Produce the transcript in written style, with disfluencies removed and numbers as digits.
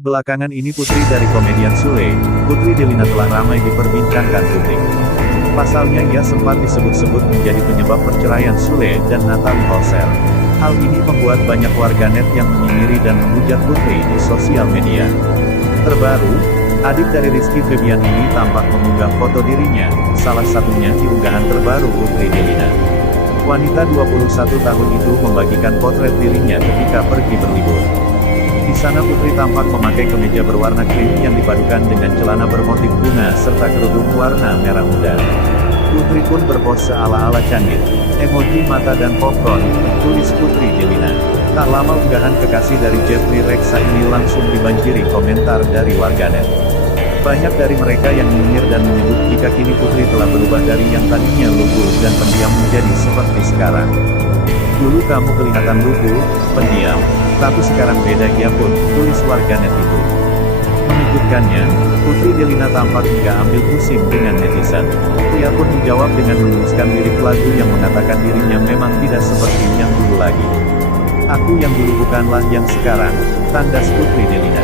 Belakangan ini putri dari komedian Sule, Putri Delina telah ramai diperbincangkan publik. Pasalnya ia sempat disebut-sebut menjadi penyebab perceraian Sule dan Natalie Holzer. Hal ini membuat banyak warganet yang menyindir dan menghujat Putri di sosial media. Terbaru, adik dari Rizky Febian ini tampak mengunggah foto dirinya, salah satunya di unggahan terbaru Putri Delina. Wanita 21 tahun itu membagikan potret dirinya ketika pergi berlibur. Di sana Putri tampak memakai kemeja berwarna krim yang dipadukan dengan celana bermotif bunga serta kerudung warna merah muda. Putri pun berpose ala-ala candid. Emoji mata dan popcorn, tulis Putri Delina. Tak lama unggahan kekasih dari Jeffrey Reksa ini langsung dibanjiri komentar dari warganet. Banyak dari mereka yang nyinyir dan menyebut jika kini Putri telah berubah dari yang tadinya lugu dan pendiam menjadi seperti sekarang. Dulu kamu kelihatan lugu, pendiam, tapi sekarang beda ia pun, tulis warganet itu. Mengejutkannya, Putri Delina tampak hingga ambil pusing dengan netizen. Ia pun menjawab dengan menuliskan lirik lagu yang mengatakan dirinya memang tidak seperti yang dulu lagi. Aku yang dulu bukanlah yang sekarang, tandas Putri Delina.